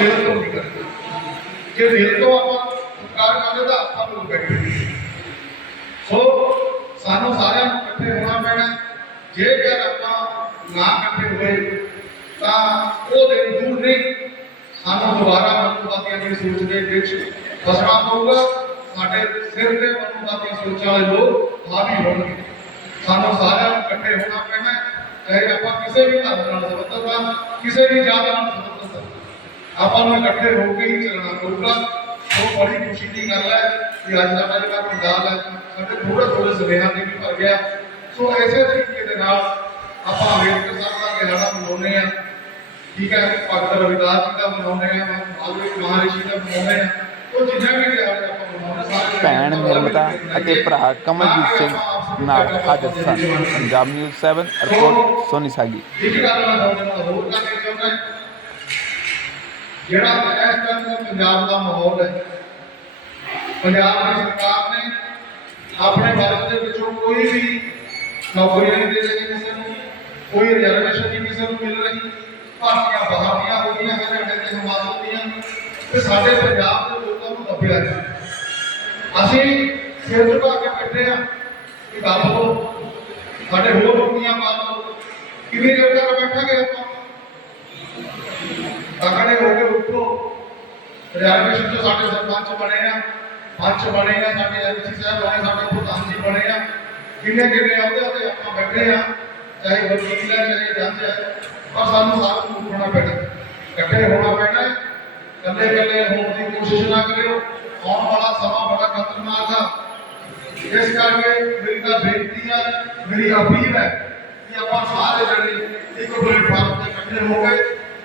ਦਿਲ ਤੋਂ ਨਹੀਂ ਕਰਦੇ। ਜੇ ਦਿਲ ਤੋਂ ਆਪਾਂ ਸਤਿਕਾਰ ਕਰਦੇ ਤਾਂ ਆਪਾਂ ਨੂੰ ਬੈਠੇ ਸੋ ਸਾਨੂੰ ਸਾਰਿਆਂ ਨੂੰ ਇਕੱਠੇ ਹੋਣਾ ਪੈਣਾ ਜੇਕਰ ਆਪਾਂ ਨਾ ਇਕੱਠੇ ਹੋਏ, ਤਾਂ ਉਹ ਦਿਨ ਦੂਰ ਨਹੀਂ। ਸਾਨੂੰ ਦੁਬਾਰਾ ਮਨੁਵਾਦੀਆਂ ਦੀ ਸੋਚ ਦੇ ਵਿੱਚ ਫਸਣਾ ਪਊਗਾ। ਸਾਡੇ ਸਿਰ ਤੇ ਮਨੁਵਾਦੀਆਂ ਸੋਚਾਂ ਵਾਲੇ ਲੋਕ ਹਾਵੀ ਹੋਣਗੇ। ਸਾਨੂੰ ਸਾਰਿਆਂ ਨੂੰ ਇਕੱਠੇ ਹੋਣਾ ਪੈਣਾ ਚਾਹੇ ਆਪਾਂ ਕਿਸੇ ਵੀ ਧਰਮ ਨਾਲ ਸੰਬੰਧਿਤ ਹਾਂ, ਕਿਸੇ ਵੀ ਜਾਤ ਨਾਲ ਸੰਬੰਧਿਤ ਆਪਾਂ ਨੂੰ ਇਕੱਠੇ ਹੋ ਕੇ ਹੀ ਚੱਲਣਾ ਪਊਗਾ। ਉਹ ਬੜੀ ਖੁਸ਼ੀ ਦੀ ਗੱਲ ਹੈ ਕਿ ਅੱਜ ਸਾਡਾ ਜਿਹੜਾ ਪੰਜਾਬ ਹੈ। ਸਾਡੇ ਥੋੜੇ ਥੋੜੇ ਸੁਨੇਹਾ ਦੇ ਵੀ ਭਰ ਗਿਆ। ਸੋ ਐਸੇ ਤਰੀਕੇ ਦੇ ਨਾਲ ਆਪਾਂ ਅੰਬੇਡਕਰ ਸਾਹਿਬ ਦਾ ਦਿਹਾੜਾ ਮਨਾਉਂਦੇ ਆ ਠੀਕ ਹੈ ਭਗਤ ਰਵਿਦਾਸ ਜੀ ਦਾ ਮਨਾਉਂਦੇ ਆ ਆਲੂ ਮਹਾਰਿਸ਼ੀ ਦਾ ਮਨਾਉਂਦੇ ਆ ਉਹ ਜਿੰਨੇ ਵੀ ਦਿਹਾੜੇ ਆਪਾਂ ਭੈਣ ਨਿਰਮਤਾ ਅਤੇ ਭਰਾ ਕਮਲਜੀਤ ਸਿੰਘ ਨਾਲ ਹਾਜ਼ਰ ਸਨ। Punjab news 7 report Soni Sagi. ਇੱਕ ਗੱਲ ਮੈਂ ਹੋਰ ਕਰਨੀ ਚਾਹੁੰਦਾ। ਜਿਹੜਾ ਇਸ ਟਾਈਮ ਦਾ ਪੰਜਾਬ ਦਾ ਮਾਹੌਲ ਹੈ। ਪੰਜਾਬ ਦੀ ਸਰਕਾਰ ਨੇ ਆਪਣੇ ਵਰਗ ਦੇ ਵਿੱਚੋਂ ਕੋਈ ਵੀ ਨੌਕਰੀਆਂ ਨਹੀਂ ਦੇ ਰਹੀ, ਕਿਸੇ ਨੂੰ ਕੋਈ ਰਿਜ਼ਰਵੇਸ਼ਨ ਨਹੀਂ, ਕਿਸੇ ਨੂੰ ਮਿਲ ਰਹੀ। ਭਾਰਤੀਆਂ ਬਹਾਲੀਆਂ ਹੋ ਗਈਆਂ ਹਨ ਜਿਹੜੇ ਹਿਮਾਚਲ ਦੀਆਂ ਤੇ ਸਾਡੇ ਪੰਜਾਬ ਦੇ ਲੋਕਾਂ ਨੂੰ ਦੱਬਿਆ ਜਾ। ਅਸੀਂ ਸਿਰ ਝੁਕਾ ਕੇ ਬੈਠੇ ਆ ਕਿ ਗੱਲ ਹੋ ਸਾਡੇ ਹੋਰ ਦੁਨੀਆ ਮਾਰ ਲਓ ਕਿੰਨੀ ਦੇਰ ਤੱਕ ਬੈਠਾਂਗੇ ਆਪਾਂ? ਅਗੜੇ ਹੋ ਕੇ ਉੱਠੋ ਰਿਜ਼ਰਵੇਸ਼ਨ ਤੋਂ ਸਾਡੇ ਸਰਪੰਚ ਬਣੇ ਆ ਪੰਚ ਬਣੇ ਆ ਸਾਡੇ ਐਮਸੀ ਸਾਹਿਬ ਬਣੇ ਸਾਡੇ ਪ੍ਰਧਾਨ ਜੀ ਬਣੇ ਆ ਕਿੰਨੇ ਕਿੰਨੇ ਆਉਂਦੇ ਆ ਤੇ ਆਪਾਂ ਬੈਠੇ ਆ ਚਾਹੇ ਵਕੀਲ ਹੈ ਚਾਹੇ ਜੱਜ ਹੈ ਪਰ ਸਾਨੂੰ ਸਾਰਿਆਂ ਨੂੰ ਉੱਠਣਾ ਪੈਣਾ ਇਕੱਠੇ ਹੋਣਾ ਪੈਣਾ ਹੈ। ਇਕੱਲੇ ਇਕੱਲੇ ਹੋਣ ਦੀ ਕੋਸ਼ਿਸ਼ ਨਾ ਕਰਿਓ ਆਉਣ ਵਾਲਾ ਸਮਾਂ ਬੜਾ ਖਤਰਨਾਕ ਆ ਇਸ ਕਰਕੇ ਮੇਰੀ ਤਾਂ ਬੇਨਤੀ ਹੈ ਮੇਰੀ ਅਪੀਲ ਹੈ ਕਿ ਆਪਾਂ ਸਾਰੇ ਜਣੇ ਇੱਕ ਪਲੇਟਫਾਰਮ ਤੇ ਇਕੱਠੇ ਹੋ ਕੇ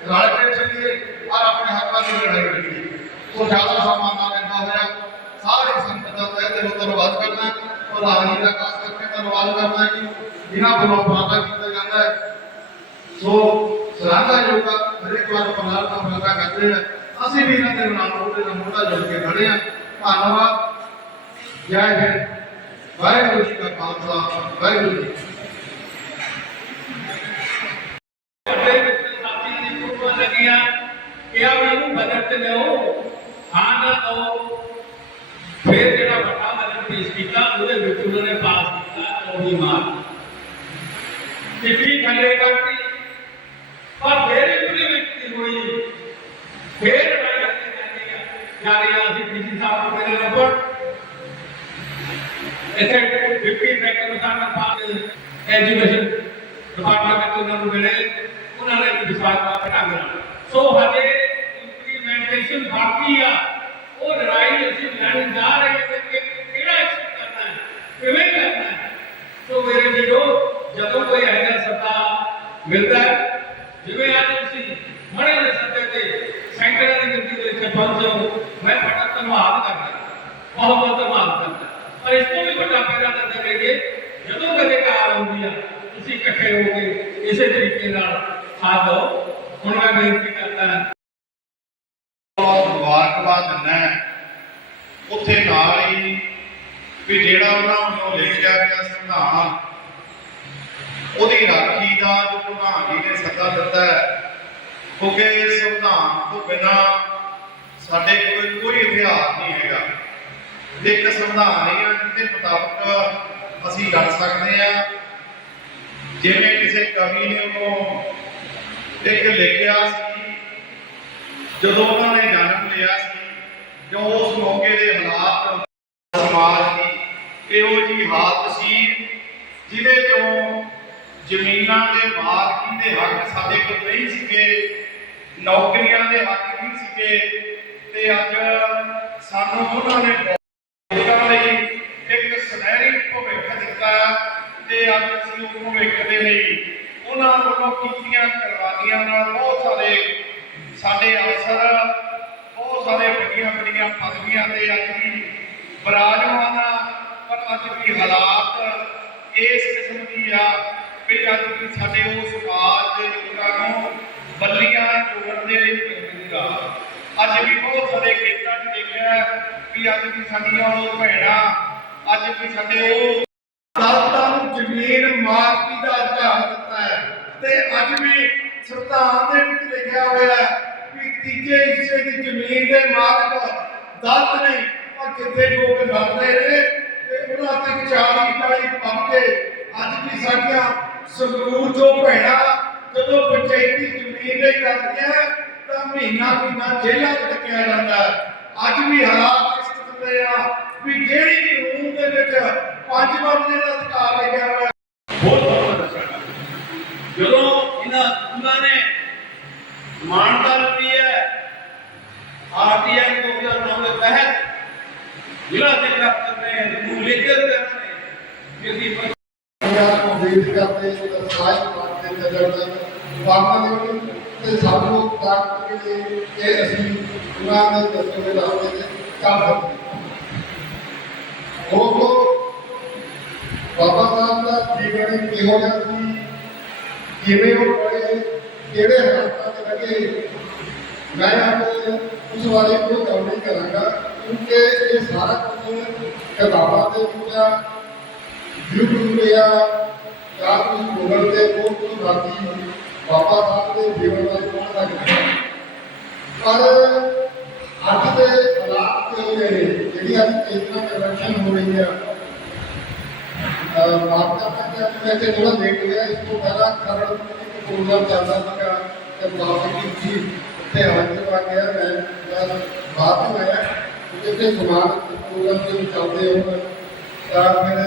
ਰਲ ਕੇ ਚੱਲੀਏ ਔਰ ਆਪਣੇ ਹੱਕਾਂ ਦੀ ਲੜਾਈ ਲੜੀਏ ਸੋ ਜ਼ਿਆਦਾ ਸਮਾਂ ਹੋਇਆ। ਸਾਰੇ ਸੰਗਤ ਦਾ ਤਹਿ ਦਿਲੋਂ ਧੰਨਵਾਦ ਕਰਦਾ ਪ੍ਰਧਾਨ ਜੀ ਦਾ ਖਾਸ ਕਰਕੇ ਧੰਨਵਾਦ ਕਰਦਾ ਜੀ। ਜਿਨ੍ਹਾਂ ਵੱਲੋਂ ਉਪਰਾਲਾ ਕੀਤਾ ਜਾਂਦਾ ਹੈ। ਸੋ ਸਰਾਹਨਾ ਯੋਗਾ ਹਰੇਕ ਵਾਰ ਪਨਾਰ ਦਾ ਉਪਰਾਲਾ ਕਰਦੇ ਆ ਅਸੀਂ ਵੀ ਇਹਨਾਂ ਦੇ ਨਾਲ ਉਹਦੇ ਨਾਲ ਮੋਢਾ ਜੋੜ ਕੇ ਖੜੇ ਆ ਧੰਨਵਾਦ। ਜੈ ਹਿੰਦ। ਵਾਹਿਗੁਰੂ ਜੀ ਕਾ ਖਾਲਸਾ। ਵਾਹਿਗੁਰੂ ਜੀ ਕੀ ਫਤਿਹ। ਵੱਡੇ ਵਿੱਚ ਸਾਥੀਆਂ ਦੀ ਫੋਟੋਆਂ ਲੱਗੀਆਂ ਕਿਹਾ ਵੀ ਇਹਨੂੰ ਬਜਟ ਤੇ ਲਿਓ ਹਾਂ ਨਾ ਦੋ ਫਿਰ ਜਿਹੜਾ ਵੱਡਾ ਬਜਟ ਪੇਸ਼ ਕੀਤਾ ਉਹਦੇ ਵਿੱਚ ਉਹਨਾਂ ਨੇ ਪਾਸ ਕੀਤਾ 24 ਮਾਰਚ ਚਿੱਠੀ ਥੱਲੇ ਕਰਤੀ ਪਰ ਫਿਰ ਇਤਨੀ ਵਿਕਤੀ ਹੋਈ ਫਿਰ ਲੜਾਈ ਕਰਨੀ ਪੈਂਦੀ ਆ ਜਾਰੀ ਅਸੀਂ ਡੀਸੀ ਸਾਹਿਬ ਨੂੰ ਮੇਰੇ ਰਿਪੋਰਟ ਇੱਥੇ ਡਿਪਟੀ ਡਾਇਰੈਕਟਰ ਸਾਹਿਬ ਪਾਸ ਐਜੂਕੇਸ਼ਨ ਡਿਪਾਰਟਮੈਂਟ ਉਹਨਾਂ ਨੂੰ ਮਿਲੇ, ਉਹਨਾਂ ਨੇ ਵੀ ਵਿਸ਼ਵਾਸ ਢੰਗ ਨਾਲ। ਸੋ ਹਜੇ ਇੰਪਲੀਮੈਂਟੇਸ਼ਨ ਬਾਕੀ ਆ, ਉਹ ਲੜਾਈ ਅਸੀਂ ਲੜਨ ਜਾ ਰਹੇ ਹਾਂ ਕਿ ਕਿ- ਕਿਹੜਾ ਐਕਸ਼ਨ ਕਰਨਾ ਹੈ ਕਿਵੇਂ ਕਰਨਾ ਹੈ ਸੋ ਮੇਰੇ ਵੀਰੋ ਜਦੋਂ ਕੋਈ ਇਹੋ ਜਿਹਾ ਸੱਤਾ ਮਿਲਦਾ ਹੈ ਜਿਵੇਂ ਅੱਜ ਤੁਸੀਂ ਮੜੇ ਦੇ ਸੱਤੇ ਤੇ ਸੈਂਕੜਾਂ ਦੀ ਗਿਣਤੀ ਦੇ ਵਿੱਚ ਪਹੁੰਚੇ ਹੋ ਮੈਂ ਤੁਹਾਡਾ ਧੰਨਵਾਦ ਕਰਦਾ ਬਹੁਤ ਬਹੁਤ ਧੰਨਵਾਦ ਕਰਦਾ ਪਰ ਇਸ ਤੋਂ ਵੀ ਵੱਡਾ ਪੈਰਾ ਦਰਜਾ ਲਈਏ ਜਦੋਂ ਕਦੇ ਕਾਰ ਆਉਂਦੀ ਆ ਤੁਸੀਂ ਇਕੱਠੇ ਹੋ ਕੇ ਇਸੇ ਤਰੀਕੇ ਨਾਲ ਸਾਥ ਦਿਓ ਹੁਣ ਮੈਂ ਬੇਨਤੀ ਕਰਦਾ ਬਹੁਤ ਮੁਬਾਰਕਬਾਦ ਦਿੰਦਾ ਉੱਥੇ ਨਾਲ ਹੀ ਵੀ ਜਿਹੜਾ ਉਹਨਾਂ ਵੱਲੋਂ ਲਿਖਿਆ ਗਿਆ ਸੰਵਿਧਾਨ, ਉਹਦੀ ਰਾਖੀ ਦਾ ਜੋ ਪ੍ਰਧਾਨ ਜੀ ਨੇ ਸੱਦਾ ਦਿੱਤਾ ਹੈ ਕਿਉਂਕਿ ਸੰਵਿਧਾਨ ਤੋਂ ਬਿਨਾ ਸਾਡੇ ਕੋਲ ਕੋਈ ਇਤਿਹਾਸ ਨਹੀਂ ਹੈਗਾ। ਇੱਕ ਸੰਵਿਧਾਨ ਹੀ ਹੈ, ਜਿਹਦੇ ਮੁਤਾਬਕ ਅਸੀਂ ਲੜ ਸਕਦੇ ਹਾਂ। ਜਿਵੇਂ ਕਿਸੇ ਕਵੀ ਨੇ ਉਹਨੂੰ ਇੱਕ ਲਿਖਿਆ ਸੀ, ਜਦੋਂ ਉਹਨਾਂ ਨੇ ਜਨਮ ਲਿਆ ਸੀ, ਜੋ ਉਸ ਮੌਕੇ ਦੇ ਹਾਲਾਤ ਸਮਾਜ ਦੀ ਇਹੋ ਜੀ ਹਾਲਤ ਸੀ, ਜਿਹਦੇ ਤੋਂ ਜ਼ਮੀਨਾਂ ਦੇ ਮਾਲਕੀ ਦੇ ਹੱਕ ਸਾਡੇ ਕੋਲ ਨਹੀਂ ਸੀਗੇ, ਨੌਕਰੀਆਂ ਦੇ ਹੱਕ ਨਹੀਂ ਸੀਗੇ, ਤੇ ਅੱਜ ਸਾਨੂੰ ਉਹਨਾਂ ਨੇ ਲੋਕਾਂ ਲਈ ਇੱਕ ਸੁਨਹਿਰੀ ਭਵਿੱਖ ਦਿੱਤਾ ਤੇ ਅੱਜ ਅਸੀਂ ਉਹ ਭਵਿੱਖ ਦੇ ਲਈ ਉਹਨਾਂ ਵੱਲੋਂ ਕੀਤੀਆਂ ਕੁਰਬਾਨੀਆਂ ਨਾਲ ਬਹੁਤ ਸਾਰੇ ਸਾਡੇ ਅਫਸਰ, ਬਹੁਤ ਸਾਰੇ ਵੱਡੀਆਂ ਵੱਡੀਆਂ ਪਦਵੀਆਂ ਤੇ ਅੱਜ ਵੀ ਬਰਾਜਮਾਨ ਆ, ਪਰ ਅੱਜ ਵੀ ਹਾਲਾਤ ਇਸ ਕਿਸਮ ਦੀ ਆ ਵੀ ਅੱਜ ਵੀ ਸਾਡੇ ਉਹ ਸਮਾਜ ਦੇ ਲੋਕਾਂ ਨੂੰ ਬੱਲੀਆਂ ਜੋੜਨ ਦੇ ਲਈ ਮਜਬੂਰ ਆ। ਅੱਜ ਵੀ ਬਹੁਤ ਸਾਰੇ ਖੇਤਾਂ 'ਚ ਦੇਖਿਆ ਵੀ ਅੱਜ ਵੀ ਸਾਡੀਆਂ ਉਹ ਭੈਣਾਂ, ਅੱਜ ਵੀ ਸਾਡੇ ਉਹ ਦਾਤਾਂ ਜ਼ਮੀਨ ਮਾਲਕੀ ਦਾ ਅਧਿਕਾਰ ਦਿੱਤਾ ਹੈ ਤੇ ਅੱਜ ਵੀ ਸੰਵਿਧਾਨ ਦੇ ਵਿੱਚ ਲਿਖਿਆ ਹੋਇਆ ਹੈ ਕਿ ਤੀਜੇ ਹਿੱਸੇ ਦੀ ਜ਼ਮੀਨ ਦੇ ਮਾਲਕ ਦਲਤ ਨੇ ਪਰ ਕਿੱਥੇ ਲੋਕ ਲੜਦੇ ਨੇ ਤੇ ਉਹਨਾਂ ਤੇ 40 40 ਪੱਕੇ, ਅੱਜ ਵੀ ਸਾਡੀਆਂ ਸੰਗਰੂਰ ਤੋਂ ਭੈਣਾਂ ਜਦੋਂ ਪੰਚਾਇਤੀ ਜ਼ਮੀਨ ਲਈ ਲੜਦੀਆਂ ਤਾਂ ਮਹੀਨਾ ਮਹੀਨਾ ਜੇਲ੍ਹਾਂ 'ਚ ਕੱਟਿਆ ਜਾਂਦਾ ਹੈ। ਅੱਜ ਵੀ ਹਾਲਾਤ ਇਸ ਕਿਸਮ ਆ ਵੀ ਜਿਹੜੀ ਕਾਨੂੰਨ ਦੇ ਵਿੱਚ ਪੰਜ ਵਰਨੇ ਦਾ ਅਧਿਕਾਰ ਲਿਖਿਆ ਹੋਇਆ ਬਹੁਤ ਬਹੁਤ ਦੱਸਣਾ ਜਦੋਂ ਇਹਨਾਂ ਉਹਨਾਂ ਨੇ ਮਾਨਤਾ ਦਿੱਤੀ ਹੈ ਆਰਟੀਆਈ 2009 ਦੇ ਤਹਿਤ ਜ਼ਿਲ੍ਹਾ ਤੇ ਪ੍ਰਾਪਤ ਕਰਨੇ ਨੂੰ ਲਿਖਤ ਕਰਨੇ ਜਿਹਦੀ ਪੰਜਾਬ ਨੂੰ ਵੇਚ ਕਰਦੇ ਸਾਇ ਮਾਰਦੇ ਚੱਲਣ ਵਾਪਸ ਦੇ ਤੇ ਸਭ ਨੂੰ ਤਾਕਤ ਕੇ ਇਹ ਅਸੀਂ ਉਹਨਾਂ ਦੇ ਦਸਤੂਰ ਦੇ ਰਾਸਤੇ ਤੇ ਚੱਲ ਸਕਦੇ ਉਹ ਤੋਂ ਬਾਬਾ ਸਾਹਿਬ ਦਾ ਜੀਵਨ ਕਿਹੋ ਜਿਹਾ ਸੀ? ਕਿਵੇਂ ਉਹ ਪੜ੍ਹੇ ਕਿਹੜੇ ਹਾਲਾਤਾਂ 'ਚ ਲੱਗੇ? ਮੈਂ ਆਪ ਉਸ ਬਾਰੇ ਕੋਈ ਗੱਲ ਨਹੀਂ ਕਰਾਂਗਾ, ਕਿਉਂਕਿ ਇਹ ਸਾਰਾ ਕੁਝ ਕਿਤਾਬਾਂ ਦੇ ਵਿੱਚ ਆ, YouTube ਤੇ ਆ, ਜਾਂ ਤੁਸੀਂ ਗੂਗਲ ਤੇ ਕੋਈ ਕੋਈ ਬਾਕੀ ਬਾਬਾ ਸਾਹਿਬ ਦੇ ਜੀਵਨ ਬਾਰੇ ਪੜ੍ਹ ਸਕਦੇ ਹੋ ਪਰ ਅੱਜ ਦੇ ਹਾਲਾਤ ਕਿਹੋ ਜਿਹੇ ਨੇ? ਜਿਹੜੀ ਅੱਜ ਚੇਤਨਾ ਕਨਵੈਨਸ਼ਨ ਹੋ ਰਹੀ ਆ ਮਾਰਕਾ ਪੰਚਾਇਤ ਵਿੱਚ ਥੋੜਾ ਲੇਟ ਹੋ ਗਿਆ ਇਸ ਤੋਂ ਪਹਿਲਾਂ ਖਰੜ ਵਿੱਚ ਇੱਕ ਪ੍ਰੋਗਰਾਮ ਚੱਲਦਾ ਸੀਗਾ ਤੇ ਬਲਾਕ ਦੀ ਤੇ ਹਾਜ਼ਰ ਆ ਗਿਆ ਮੈਂ ਮੈਂ ਬਾਅਦ ਵਿੱਚ ਆਇਆ ਕਿਉਂਕਿ ਸਮਾਨ ਪ੍ਰੋਗਰਾਮ ਦੇ ਵਿੱਚ ਚੱਲਦੇ ਹੋਣ ਤਾਂ ਫਿਰ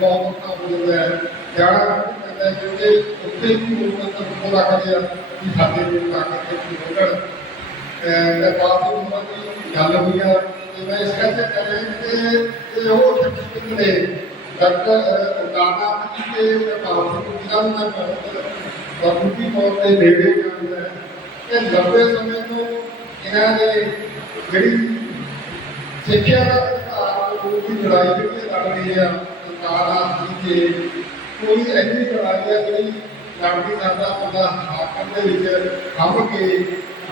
ਬਹੁਤ ਔਖਾ ਹੋ ਜਾਂਦਾ ਹੈ ਜਾਣਾ ਪੈਂਦਾ ਹੈ ਕਿਉਂਕਿ ਉੱਥੇ ਵੀ ਲੋਕ ਤਾਂ ਰੱਖਦੇ ਆ ਕਿ ਸਾਡੇ ਲੋਕ ਆ ਕੇ ਕੀ ਹੋਣ ਮੈਂ ਬਾਤ ਨੂੰ ਦੀ ਗੱਲ ਹੋਈ ਆ ਤੇ ਮੈਂ ਡਾਕਟਰ ਦਾਦਾ ਜੀ ਦੇ ਭਾਵਨਾ ਨੂੰ ਜਿਹੜਾ ਮੈਂ ਕਰਦਾ ਤੌਰ ਤੇ ਨੇੜੇ ਜਾਂਦਾ ਹੈ। ਕਿ ਲੰਬੇ ਸਮੇਂ ਤੋਂ ਇਹਨਾਂ ਨੇ ਜਿਹੜੀ ਸਿੱਖਿਆ ਦਾ ਅਧਿਕਾਰ ਨੂੰ ਦੀ ਲੜਾਈ ਜਿਹੜੀ ਲੜ ਰਹੀ ਆ ਸਰਕਾਰ ਆ ਕਿ ਕੋਈ ਐਸੀ ਲੜਾਈ ਆ ਜਿਹੜੀ ਲੜਦੀ ਕਰਦਾ ਉਹਦਾ ਹਾਕਮ ਦੇ ਵਿੱਚ ਖੰਭ ਕੇ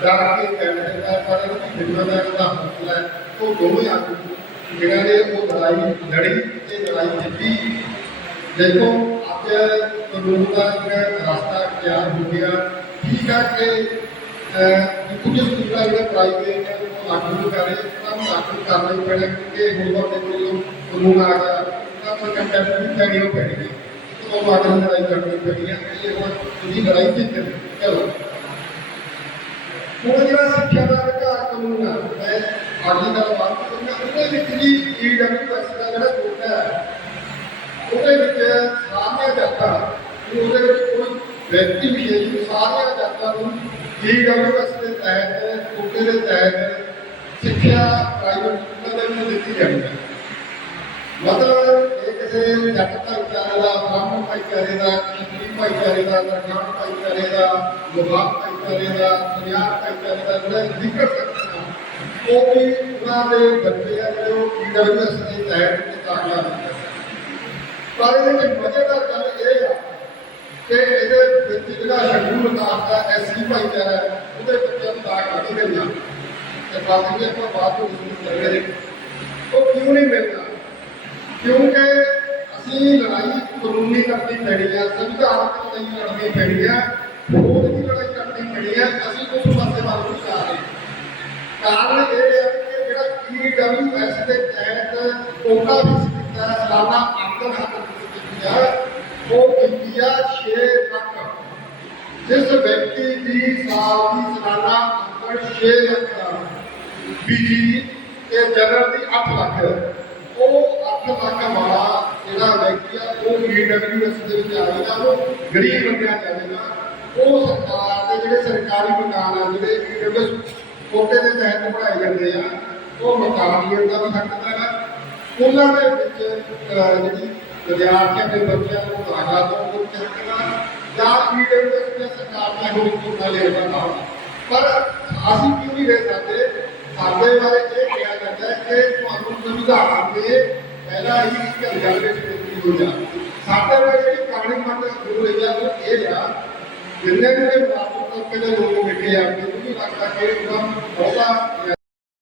ਡਰ ਕੇ ਕਹਿ ਦਾ ਪਰ ਇਹ ਖਿਦਮਤ ਦਾ ਉਹਦਾ ਹੈ। ਉਹ ਦੋਵੇਂ ਆਦਮੀ ਜਿਹੜਾ ਨੇ ਉਹ ਲੜਾਈ ਲੜੀ ਤੇ ਲੜਾਈ ਜਿੱਤੀ ਦੇਖੋ ਅੱਜ ਕਾਨੂੰਨ ਦਾ ਜਿਹੜਾ ਰਸਤਾ ਤਿਆਰ ਹੋ ਗਿਆ ਠੀਕ ਆ ਕਿ ਅਹ, ਕੁਝ ਸਕੂਲਾਂ ਜਿਹੜੇ ਪ੍ਰਾਈਵੇਟ ਹੈ ਉਹ ਲਾਗੂ ਕਰ ਰਹੇ ਉਹਨਾਂ ਨੂੰ ਲਾਗੂ ਕਰਨਾ ਹੀ ਪੈਣਾ ਕਿਉਂਕਿ ਹੁਣ ਤੁਹਾਡੇ ਕੋਲ ਕਾਨੂੰਨ ਆ ਗਿਆ ਉਹਨਾਂ ਪਰ ਕੰਟੈਂਟ ਵੀ ਕਰਨੀ ਪੈਣੀ ਹੈ ਉਹ ਬਾਅਦ ਵਿੱਚ ਲੜਾਈ ਕਰਨੀ ਪੈਣੀ ਹੈ ਇਹ ਹੁਣ ਤੁਸੀਂ ਲੜਾਈ ਜਿੱਤ ਲਈ ਚਲੋ ਉਹ ਜਿਹੜਾ ਸਿੱਖਿਆ ਦਾ ਅਧਿਕਾਰ ਕਾਨੂੰਨ ਆ ਮੈਂ ਉਹਦੇ ਵਿੱਚ ਵੀ ਈਡਬਲਯੂਐਸ ਦਾ ਜਿਹੜਾ ਕੋਡ ਹੈ, ਉਹਦੇ ਵਿੱਚ ਸਾਰੀਆਂ ਜਾਤਾਂ ਉਹਦੇ ਵਿੱਚ ਕੋਈ ਵਿਅਕਤੀ ਵਿਸ਼ੇਸ਼ ਨੂੰ ਸਾਰੀਆਂ ਜਾਤਾਂ ਨੂੰ ਈਡਬਲਯੂਐਸ ਦੇ ਤਹਿਤ ਕੋਟੇ ਦੇ ਤਹਿਤ ਸਿੱਖਿਆ ਪ੍ਰਾਈਵੇਟ ਸਕੂਲਾਂ ਦੇ ਵਿੱਚ ਦਿੱਤੀ ਜਾਣੀ ਹੈ। ਮਤਲਬ ਇਹ ਕਿਸੇ ਜੱਟ ਭਾਈਚਾਰੇ ਦਾ, ਬ੍ਰਾਹਮਣ ਭਾਈਚਾਰੇ ਦਾ ਖੱਤਰੀ ਭਾਈਚਾਰੇ ਦਾ ਦਰਗਾਹ ਭਾਈਚਾਰੇ ਦਾ ਲੋਹਾ ਭਾਈਚਾਰੇ ਦਾ ਸੁਨਿਆਰ ਭਾਈਚਾਰੇ ਦਾ, ਜਿਹੜਾ ਜ਼ਿਕਰ ਉਹ ਵੀ ਉਹਨਾਂ ਦੇ ਬੱਚੇ ਆ ਜਿਹੜੇ ਉਹ ਦੇ ਤਹਿਤ ਕਾਮਯਾਬ ਹੁੰਦੇ ਪਰ ਇਹਦੇ ਵਿੱਚ ਮਜ਼ੇਦਾਰ ਗੱਲ ਇਹ ਆ ਕਿ ਇਹਦੇ ਵਿੱਚ ਜਿਹੜਾ ਸ਼ਡਿਊਲ ਕਾਸਟ ਦਾ ਐਸਸੀ ਭਾਈਚਾਰਾ ਉਹਦੇ ਬੱਚਿਆਂ ਨੂੰ ਦਾਖਲਾ ਨਹੀਂ ਮਿਲਦਾ ਤੇ ਬਾਕੀ ਆਪਾਂ ਬਾਅਦ ਵਿੱਚ ਉਸ ਕਰਾਂਗੇ ਉਹ ਕਿਉਂ ਨਹੀਂ ਮਿਲਦਾ? ਕਿਉਂਕਿ ਅਸੀਂ ਲੜਾਈ ਕਾਨੂੰਨੀ ਕਰਨੀ ਪੈਣੀ ਹੈ ਸੰਵਿਧਾਨ ਲੜਾਈ ਲੜਨੀ ਪੈਣੀ ਹੈ ਫੌਜ ਦੀ ਲੜਾਈ ਕਰਨੀ ਪੈਣੀ ਹੈ ਅਸੀਂ ਉਸ ਕਾਰਨ ਇਹ ਹੈ ਕਿ ਜਿਹੜਾ ਈਡਬਲਯੂਐਸ ਦੇ ਤਹਿਤ ਕੋਟਾ ਵਿੱਚ ਕੀਤਾ ਸਾਲਾਨਾ ਆਮਦਨ ਹਾਸਲ ਕੀਤੀ ਹੈ ਉਹ ਕੀਤੀ ਆ 6 ਲੱਖ। ਜਿਸ ਵਿਅਕਤੀ ਦੀ ਸਾਲ ਦੀ ਸਾਲਾਨਾ ਆਮਦਨ 6 ਲੱਖ। ਬੀਜੀ ਤੇ ਜਨਰਲ ਦੀ 8 ਲੱਖ। ਉਹ 8 ਲੱਖ ਵਾਲਾ ਜਿਹੜਾ ਵਿਅਕਤੀ ਆ, ਉਹ ਈਡਬਲਯੂਐਸ ਦੇ ਵਿੱਚ ਆਵੇਗਾ ਉਹ ਗਰੀਬ ਮੰਨਿਆ ਜਾਵੇਗਾ ਉਹ ਸਰਕਾਰ ਦੇ ਜਿਹੜੇ ਸਰਕਾਰੀ ਮਕਾਨ ਆ, ਜਿਹੜੇ ਈਡਬਲਯੂਐਸ ਕੋਟੇ ਦੇ ਤਹਿਤ ਬਣਾਏ ਜਾਂਦੇ ਆ, ਉਹ ਮਕਾਨ ਲੈਣ ਦਾ ਵੀ ਹੱਕ ਹੈਗਾ। ਸਕੂਲਾਂ ਦੇ ਵਿੱਚ ਜਿਹੜੀ ਵਿਦਿਆਰਥੀਆਂ ਦੇ ਬੱਚਿਆਂ ਨੂੰ ਦਾਖਲਾ ਤੋਂ ਕੋਈ ਚੱਕਣਾ ਜਾਂ ਈਡਬਲਯੂਐਸ ਦੇ ਸਰਕਾਰ ਦਾ ਹੋਰ ਕੋਟਾ ਲੈਣ ਦਾ ਪਰ ਅਸੀਂ ਕਿਉਂ ਨਹੀਂ ਲੈ ਸਕਦੇ? ਸਾਡੇ ਬਾਰੇ ਇਹ ਕਿਹਾ ਜਾਂਦਾ ਹੈ ਕਿ ਤੁਹਾਨੂੰ ਸੰਵਿਧਾਨ ਦੇ ਪਹਿਲਾਂ ਹੀ ਇੱਕ ਗੱਲ ਵਿੱਚ ਬੇਨਤੀ ਹੋ ਜਾ ਸਾਡੇ ਬਾਰੇ ਜਿਹੜੀ ਕਹਾਣੀ ਮਤ ਹੋ ਰਹੀ ਉਹ ਇਹ ਆ, ਜਿੰਨੇ ਵੀ ਬਰਾਬਰ ਤਬਕੇ ਦੇ ਲੋਕ ਬੈਠੇ ਆ। ਮੈਨੂੰ ਲੱਗਦਾ ਕਿ ਉਹਨਾਂ ਬਹੁਤਾ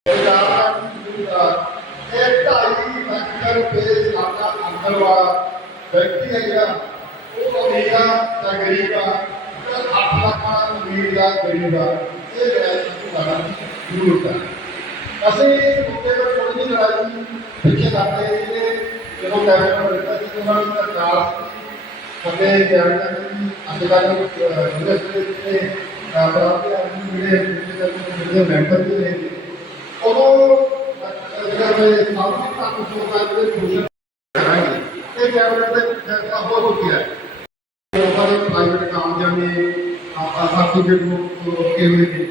ਰੋਜ਼ਗਾਰ ਦਾ ਜ਼ਰੂਰਤ ਇਹ ਢਾਈ ਲੱਖ ਰੁਪਏ ਸਾਡਾ ਅੰਦਰ ਵਾਲਾ ਵਿਅਕਤੀ ਹੈ ਜਿਹੜਾ, ਉਹ ਅਮੀਰ ਆ ਜਾਂ ਗਰੀਬ ਆ? ਤੇ 8 ਲੱਖ ਦਾ ਅਮੀਰ ਦਾ ਗਰੀਬ ਆ, ਇਹ ਜਿਹੜਾ ਸਾਡਾ ਜ਼ਰੂਰਤ ਹੈ ਅਸੀਂ ਇਸ ਮੁੱਦੇ ਪਰ ਥੋੜੀ ਜਿਹੀ ਲੜਾਈ ਪਿੱਛੇ ਕਰਦੇ ਸੀਗੇ ਜਦੋਂ ਕੈਬਨਿਟ ਬੈਠਾ ਸੀ, ਉਹਨਾਂ ਦੀ ਸਰਕਾਰ ਸਾਡੇ ਗਿਆਨ ਦਾ ਅੱਜ ਕੱਲ੍ਹ ਯੂਨੀਵਰਸਿਟੀ ਦੇ ਪ੍ਰਾਪਤ ਜਿਹੜੇ ਜਿਹੜੇ ਮੈਂਬਰ ਜੀ ਨੇ, ਉਦੋਂ ਜਿਹੜੇ ਸਾਊਥ ਤੱਕ ਸੋਚਾ ਦੇ ਸੋਸ਼ਲ ਕਰਾਂਗੇ ਇਹ ਕੈਬਨਿਟ ਦੇ ਫੈਸਲਾ ਹੋ ਚੁੱਕਿਆ ਹੈ ਲੋਕਾਂ ਦੇ ਪ੍ਰਾਈਵੇਟ ਕੰਮ ਜਾਂਦੇ ਆਪਾਂ ਸਰਟੀਫਿਕੇਟ ਨੂੰ ਰੋਕੇ ਹੋਏ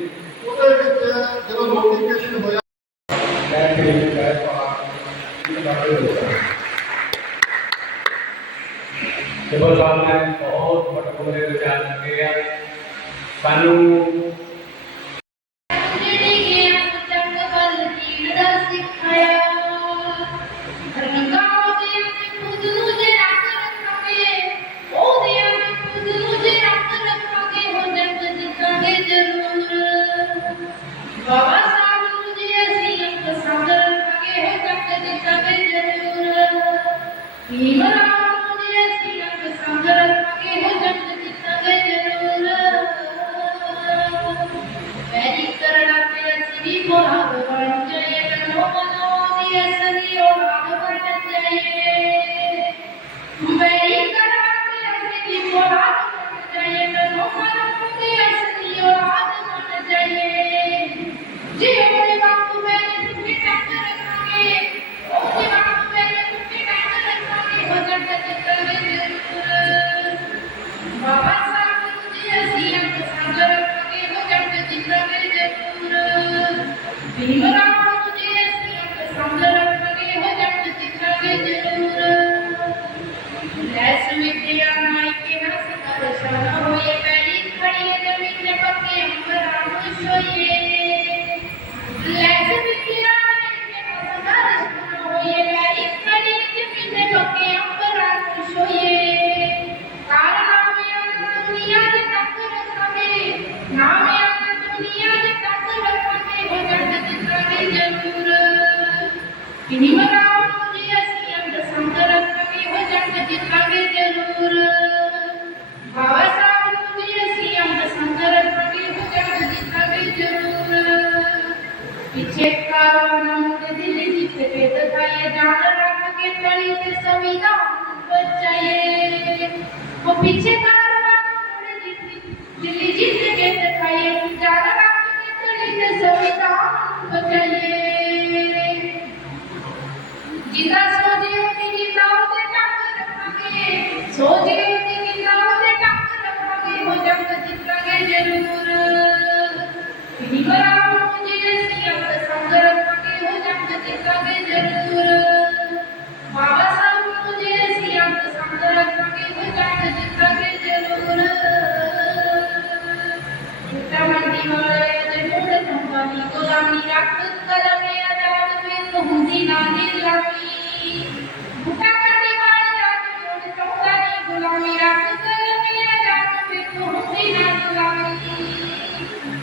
ਤੇ ਸੰਵਿਧਾਨ ਬਚਾਈਏ ਜਿੰਦਾ ਸੋਜੇ ਉਨੀ ਜਿੰਦਾ ਉਤੇ ਟੱਕ ਰੱਖਾਂਗੇ ਸੋਜੇ ਉਨੀ ਜਿੰਦਾ ਉਤੇ ਟੱਕ ਰੱਖਾਂਗੇ ਹੋ ਜੰਗ ਜਿੱਤਾਂਗੇ ਜ਼ਰੂਰ ਨਿਗਰਾਮ ਨੂੰ ਜੀ ਅਸੀਂ ਅੰਗ ਸੰਗ ਰੱਖਾਂਗੇ ਹੋ ਜੰਗ ਜਿੱਤਾਂਗੇ ਜ਼ਰੂਰ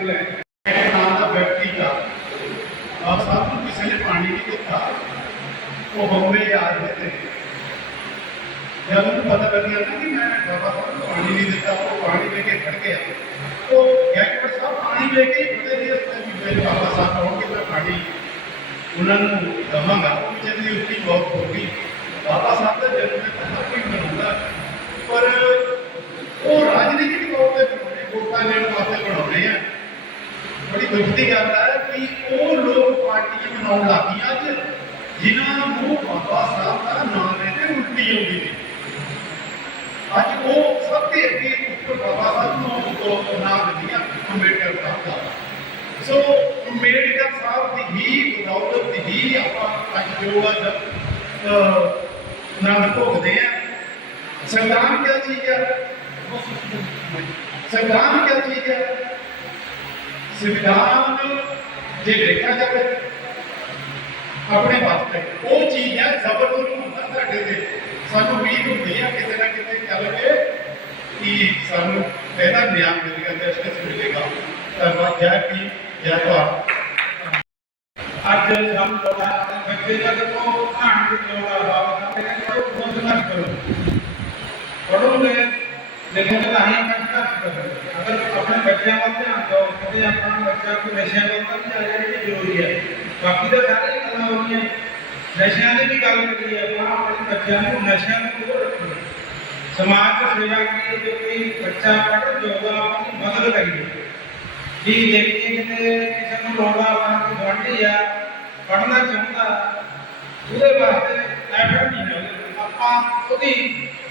ਸਰਕਾਰੀ ਇਹ ਨਾਮ ਦਾ ਵਿਅਕਤੀ ਦਾ। ਆਪ ਸਭ ਨੂੰ ਕਿਸੇ ਨੇ ਪਾਣੀ ਨਹੀਂ ਦਿੱਤਾ। ਉਹ ਬੰਬੇ ਆ ਰਹੇ ਤੇ। ਜਦ ਉਹਨੂੰ ਪਤਾ ਲੱਗਿਆ ਨਾ ਕਿ ਮੈਂ ਬਾਬਾ ਸਾਹਿਬ ਨੂੰ ਪਾਣੀ ਨਹੀਂ ਦਿੱਤਾ, ਉਹ ਪਾਣੀ ਲੈ ਕੇ ਖੜ ਗਿਆ। ਉਹ ਗੈਕਵਰ ਸਾਹਿਬ ਪਾਣੀ ਲੈ ਕੇ ਖੜੇ ਨੇ ਉਸ ਤੇ ਮੇਰੇ ਬਾਬਾ ਸਾਹਿਬ ਕਹੋਗੇ ਮੈਂ ਪਾਣੀ ਉਹਨਾਂ ਨੂੰ ਦਵਾਂਗਾ। ਉਹ ਜਿਹਦੀ ਉੱਤੀ ਬਹੁਤ ਹੋ ਗਈ। ਬਾਬਾ ਸਾਹਿਬ ਦਾ ਜਨਮ ਤੇ ਪਤਾ ਕੋਈ ਮਨਾਉਂਦਾ। ਪਰ ਉਹ ਰਾਜਨੀਤਿਕ ਤੌਰ ਤੇ ਵੋਟਾਂ ਲੈਣ ਵਾਸਤੇ ਬਣਾਉਣੇ ਆ। ਬੜੀ ਦੁੱਖ ਦੀ ਗੱਲ ਹੈ ਕਿ ਉਹ ਲੋਕ ਪਾਰਟੀਆਂ ਬਣਾਉਣ ਲੱਗ ਅੱਜ, ਜਿਨ੍ਹਾਂ ਨੂੰ ਬਾਬਾ ਸਾਹਿਬ ਦਾ ਨਾਮ ਲੈਂਦੇ ਉਲਟੀ ਆਉਂਦੀ ਨੇ ਅੱਜ ਉਹ ਸਭ ਤੋਂ ਅੱਗੇ ਉੱਪਰ ਬਾਬਾ ਸਾਹਿਬ ਨੂੰ ਉਹ ਨਾਮ ਦਿੰਦੀਆਂ ਅੰਬੇਡਕਰ ਸਾਹਿਬ ਦਾ। ਸੋ ਅੰਬੇਡਕਰ ਸਾਹਿਬ ਦੀ ਹੀ ਬਦੌਲਤ ਹੀ ਆਪਾਂ ਅੱਜ ਜੋ ਅੱਜ ਨਾਮ ਭੋਗਦੇ ਆ ਸੰਗਰਾਮ ਕੀ ਚੀਜ਼ ਹੈ? ਸੰਗਰਾਮ ਕੀ ਚੀਜ਼ ਹੈ? ਸੰਵਿਧਾਨ ਜੇ ਦੇਖਿਆ ਜਾਵੇ, ਆਪਣੇ ਵਾਸਤੇ ਉਹ ਚੀਜ਼ ਹੈ ਜ਼ਬਰ ਨੂੰ ਹੁੰਦਾ ਸਾਡੇ ਤੇ ਸਾਨੂੰ ਵੀ ਹੁੰਦੀ ਆ ਕਿਤੇ ਨਾ ਕਿਤੇ ਚੱਲ ਕੇ ਕਿ ਸਾਨੂੰ ਇਹਦਾ ਨਿਆਂ ਮਿਲ ਤੇ ਅਸਲ ਮਿਲੇਗਾ ਧੰਨਵਾਦ, ਜੈ ਪੀ ਜੈ ਭਾਰਤ। ਅੱਜ ਹਮ ਲੋਕ ਆਪਣੇ ਬੱਚੇ ਦਾ ਦੇਖੋ ਧਿਆਨ ਦੀ ਲੋੜ ਬਾਬਾ ਕਹਿੰਦੇ ਉਹ ਖੁਦ ਕਰੋ। ਪੜੋਗੇ ਲੇਕਿਨ ਤਾਂ ਹੀ ਕੰਮ ਕਰ ਸਕਦੇ ਅਗਰ ਆਪਣੇ ਬੱਚਿਆਂ ਵੱਲ ਧਿਆਨ ਦਿਓ ਕਦੇ ਆਪਣਾ ਬੱਚਾ ਕੋਈ ਨਸ਼ਿਆਂ ਵੱਲ ਤਾਂ ਨਹੀਂ ਜਾ ਰਿਹਾ ਇਹ ਜ਼ਰੂਰੀ ਹੈ। ਬਾਕੀ ਤਾਂ ਸਾਰੀਆਂ ਗੱਲਾਂ ਹੋਣੀਆਂ ਨਸ਼ਿਆਂ ਦੀ ਵੀ ਗੱਲ ਕਰੀ ਆਪਾਂ ਆਪਣੇ ਬੱਚਿਆਂ ਨੂੰ ਨਸ਼ਿਆਂ ਤੋਂ ਦੂਰ ਰੱਖੋ ਸਮਾਜ ਸੇਵਾ ਕਰੀਏ ਜੇ ਕੋਈ ਬੱਚਾ ਪੜ੍ਹ ਜਾਊਗਾ ਆਪਾਂ ਦੀ ਮਦਦ ਕਰੀਏ। ਜੀ ਦੇਖੀਏ ਕਿਤੇ ਕਿਸੇ ਨੂੰ ਲੋੜ ਆ ਆਪਣਾ ਕੋਈ ਗੁਆਂਢੀ ਆ, ਪੜ੍ਹਨਾ ਚਾਹੁੰਦਾ, ਉਹਦੇ ਵਾਸਤੇ ਐਫਰਟ ਨਹੀਂ ਹੈ ਆਪਾਂ ਉਹਦੀ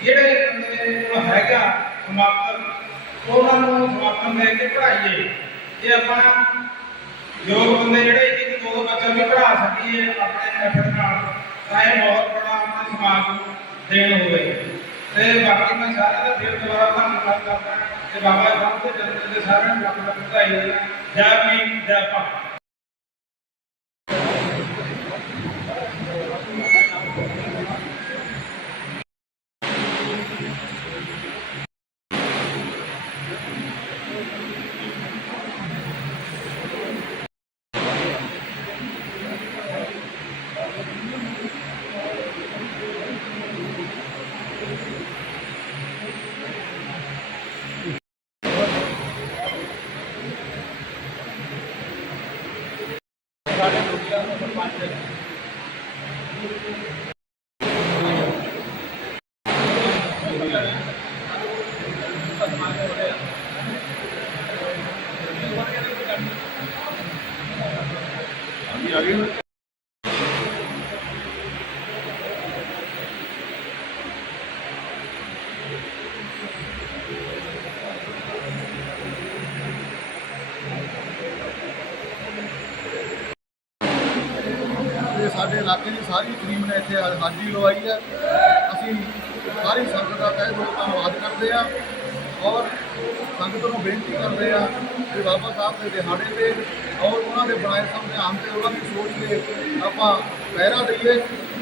ਜਿਹੜੇ ਬੰਦੇ ਕੋਲ ਹੈਗਾ ਸਮਾਪਤਨ ਉਹਨਾਂ ਨੂੰ ਸਮਾਪਤਨ ਦੇ ਕੇ ਪੜ੍ਹਾਈਏ। ਜੇ ਆਪਾਂ ਯੋਗ ਬੰਦੇ ਜਿਹੜੇ ਇੱਕ ਦੋ ਬੱਚਿਆਂ ਨੂੰ ਪੜ੍ਹਾ ਸਕੀਏ ਆਪਣੇ ਐਫਰਟ ਨਾਲ, ਤਾਂ ਇਹ ਬਹੁਤ ਬੜਾ ਆਪਣੇ ਸਮਾਜ ਨੂੰ ਦੇਣ ਹੋਵੇ। ਤੇ ਬਾਕੀ ਮੈਂ ਸਾਰਿਆਂ ਦਾ ਫਿਰ ਦੁਬਾਰਾ ਧੰਨਵਾਦ ਕਰਦਾ ਤੇ ਬਾਬਾ ਸਾਹਿਬ ਦੇ ਜਨਮ ਦੇ ਸਾਰਿਆਂ ਨੂੰ ਲੱਖ ਲੱਖ ਵਧਾਈ ਦਿੰਦਾ ਜੈ ਭੀਮ, ਜੈ ਭਾਰਤ ਤੇ ਸਾਡੇ ਇਲਾਕੇ ਦੀ ਸਾਰੀ ਟੀਮ ਨੇ ਇੱਥੇ ਅੱਜ ਹਾਜ਼ਰੀ ਲਵਾਈ ਹੈ ਅਸੀਂ ਸਾਰੀ ਸੰਗਤ ਦਾ ਤਹਿ ਦਿਲੋਂ ਧੰਨਵਾਦ ਕਰਦੇ ਹਾਂ ਔਰ ਸੰਗਤ ਨੂੰ ਬੇਨਤੀ ਕਰਦੇ ਆ ਕਿ ਬਾਬਾ ਸਾਹਿਬ ਦੇ ਦਿਹਾੜੇ ਤੇ ਔਰ ਉਹਨਾਂ ਦੇ ਬਣਾਏ ਸੰਵਿਧਾਨ ਤੇ ਉਹਨਾਂ ਦੀ ਸੋਚ ਤੇ ਆਪਾਂ ਪਹਿਰਾ ਦਈਏ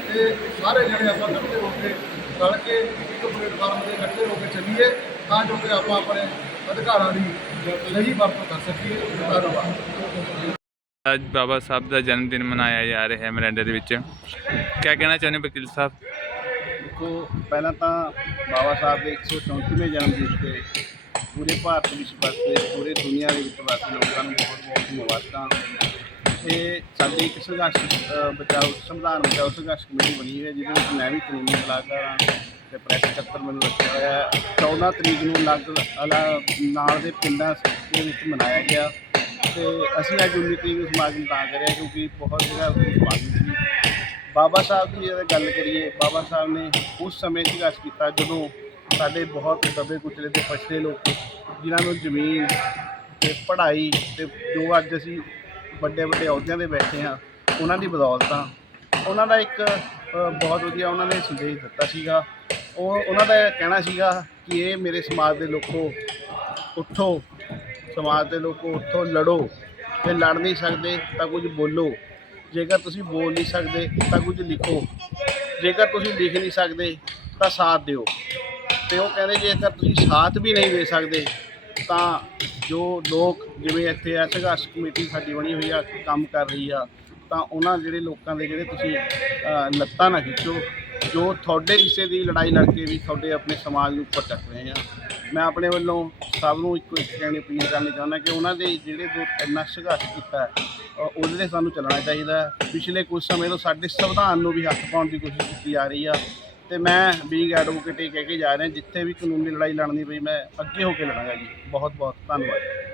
ਤੇ ਸਾਰੇ ਜਣੇ ਆਪਾਂ ਇਕੱਠੇ ਹੋ ਕੇ ਰਲ ਕੇ ਇੱਕ ਪਲੇਟਫਾਰਮ ਤੇ ਇਕੱਠੇ ਹੋ ਕੇ ਚੱਲੀਏ ਤਾਂ ਜੋ ਕਿ ਆਪਾਂ ਆਪਣੇ ਅਧਿਕਾਰਾਂ ਦੀ ਸਹੀ ਵਰਤੋਂ ਕਰ ਸਕੀਏ। ਧੰਨਵਾਦ। ਅੱਜ ਬਾਬਾ ਸਾਹਿਬ ਦਾ ਜਨਮ ਦਿਨ ਮਨਾਇਆ ਜਾ ਰਿਹਾ ਹੈ ਮਰਿੰਡਾ ਦੇ ਵਿੱਚ। ਕੀ ਕਹਿਣਾ ਚਾਹੁੰਦੇ ਹੋ ਵਕੀਲ ਸਾਹਿਬ? ਦੇਖੋ ਪਹਿਲਾਂ ਤਾਂ ਬਾਬਾ ਸਾਹਿਬ ਦੇ 134ਵੇਂ ਜਨਮ ਦਿਨ ਤੇ ਪੂਰੇ ਭਾਰਤ ਵਿੱਚ ਵਸਦੇ ਪੂਰੇ ਦੁਨੀਆ ਦੇ ਵਿੱਚ ਵਸਦੇ ਲੋਕਾਂ ਨੂੰ ਬਹੁਤ ਬਹੁਤ ਮੁਬਾਰਕਾਂ। ਇਹ ਸਾਡੀ ਇੱਕ ਸੰਘਰਸ਼ ਅ, ਬਚਾਓ ਸੰਵਿਧਾਨ ਬਚਾਓ ਸੰਘਰਸ਼ ਕਮੇਟੀ ਬਣੀ ਹੈ ਜਿਹਦੇ ਵਿੱਚ ਮੈਂ ਵੀ ਕਾਨੂੰਨੀ ਸਲਾਹਕਾਰ ਹਾਂ ਤੇ ਪ੍ਰੈਸ ਸਕੱਤਰ ਮੈਨੂੰ ਰੱਖਿਆ ਹੋਇਆ ਹੈ। 14 ਤਰੀਕ ਨੂੰ ਅਲੱਗ ਅਲੱਗ ਨਾਲ ਦੇ ਪਿੰਡਾਂ ਦੇ ਵਿੱਚ ਮਨਾਇਆ ਗਿਆ ਤੇ ਅਸੀਂ ਅੱਜ 19 ਤਰੀਕ ਨੂੰ ਸਮਾਗਮ ਤਾਂ ਕਰਿਆ ਕਿਉਂਕਿ ਬਹੁਤ ਜਗ੍ਹਾ ਸਮਾਗਮ ਸੀ। ਬਾਬਾ ਸਾਹਿਬ ਦੀ ਜੇ ਗੱਲ ਕਰੀਏ ਬਾਬਾ ਸਾਹਿਬ ਨੇ ਉਸ ਸਮੇਂ ਸੰਘਰਸ਼ ਕੀਤਾ ਜਦੋਂ ਸਾਡੇ ਬਹੁਤ ਦਬੇ ਕੁਚਲੇ ਤੇ ਪਛੜੇ ਲੋਕ ਜਿਨ੍ਹਾਂ ਨੂੰ ਜ਼ਮੀਨ ਤੇ ਪੜ੍ਹਾਈ ਤੇ ਜੋ ਅੱਜ ਅਸੀਂ ਵੱਡੇ ਵੱਡੇ ਅਹੁਦਿਆਂ ਤੇ ਬੈਠੇ ਹਾਂ, ਉਹਨਾਂ ਦੀ ਬਦੌਲਤਾਂ। ਉਹਨਾਂ ਦਾ ਇੱਕ ਬਹੁਤ ਵਧੀਆ ਉਹਨਾਂ ਨੇ ਸੰਦੇਸ਼ ਦਿੱਤਾ ਸੀਗਾ। ਉਹ, ਉਹਨਾਂ ਦਾ ਕਹਿਣਾ ਸੀਗਾ ਕਿ ਇਹ ਮੇਰੇ ਸਮਾਜ ਦੇ ਲੋਕੋ ਉੱਠੋ, ਸਮਾਜ ਦੇ ਲੋਕੋ ਉੱਠੋ, ਲੜੋ। ਜੇ ਲੜ ਨਹੀਂ ਸਕਦੇ ਤਾਂ ਕੁਝ ਬੋਲੋ। ਜੇਕਰ ਤੁਸੀਂ ਬੋਲ ਨਹੀਂ ਸਕਦੇ ਤਾਂ ਕੁਝ ਲਿਖੋ। ਜੇਕਰ ਤੁਸੀਂ ਲਿਖ ਨਹੀਂ ਸਕਦੇ ਤਾਂ ਸਾਥ ਦਿਓ। ਤੇ ਉਹ ਕਹਿੰਦੇ ਜੇਕਰ ਤੁਸੀਂ ਸਾਥ ਵੀ ਨਹੀਂ ਦੇ ਸਕਦੇ ਤਾਂ ਜੋ ਲੋਕ ਜਿਵੇਂ ਇੱਥੇ ਆ ਸੰਘਰਸ਼ ਕਮੇਟੀ ਸਾਡੀ ਬਣੀ ਹੋਈ ਆ ਕੰਮ ਕਰ ਰਹੀ ਆ, ਤਾਂ ਉਹਨਾਂ ਜਿਹੜੇ ਲੋਕਾਂ ਦੇ ਜਿਹੜੇ ਤੁਸੀਂ ਲੱਤਾਂ ਨਾ ਖਿੱਚੋ, ਜੋ ਤੁਹਾਡੇ ਹਿੱਸੇ ਦੀ ਲੜਾਈ ਲੜ ਕੇ ਵੀ ਤੁਹਾਡੇ ਆਪਣੇ ਸਮਾਜ ਨੂੰ ਉੱਪਰ ਚੱਕ ਰਹੇ ਆ। ਮੈਂ ਆਪਣੇ ਵੱਲੋਂ ਸਭ ਨੂੰ ਇੱਕੋ ਇੱਕ ਕਹਿਣੀ ਅਪੀਲ ਕਰਨੀ ਚਾਹੁੰਦਾ ਕਿ ਉਹਨਾਂ ਦੇ ਜਿਹੜੇ ਜੋ ਇੰਨਾ ਸੰਘਰਸ਼ ਕੀਤਾ ਉਹਦੇ ਤੇ ਸਾਨੂੰ ਚੱਲਣਾ ਚਾਹੀਦਾ ਪਿਛਲੇ ਕੁਝ ਸਮੇਂ ਤੋਂ ਸਾਡੇ ਸੰਵਿਧਾਨ ਨੂੰ ਵੀ ਹੱਥ ਪਾਉਣ ਦੀ ਕੋਸ਼ਿਸ਼ ਕੀਤੀ ਜਾ ਰਹੀ ਆ। ਤੇ ਮੈਂ ਬੀਇੰਗ ਐਡਵੋਕੇਟ ਇਹ ਕਹਿ ਕੇ ਜਾ ਰਿਹਾ, ਜਿੱਥੇ ਵੀ ਕਾਨੂੰਨੀ ਲੜਾਈ ਲੜਨੀ ਪਈ, ਮੈਂ ਅੱਗੇ ਹੋ ਕੇ ਲੜਾਂਗਾ ਜੀ। ਬਹੁਤ ਬਹੁਤ ਧੰਨਵਾਦ।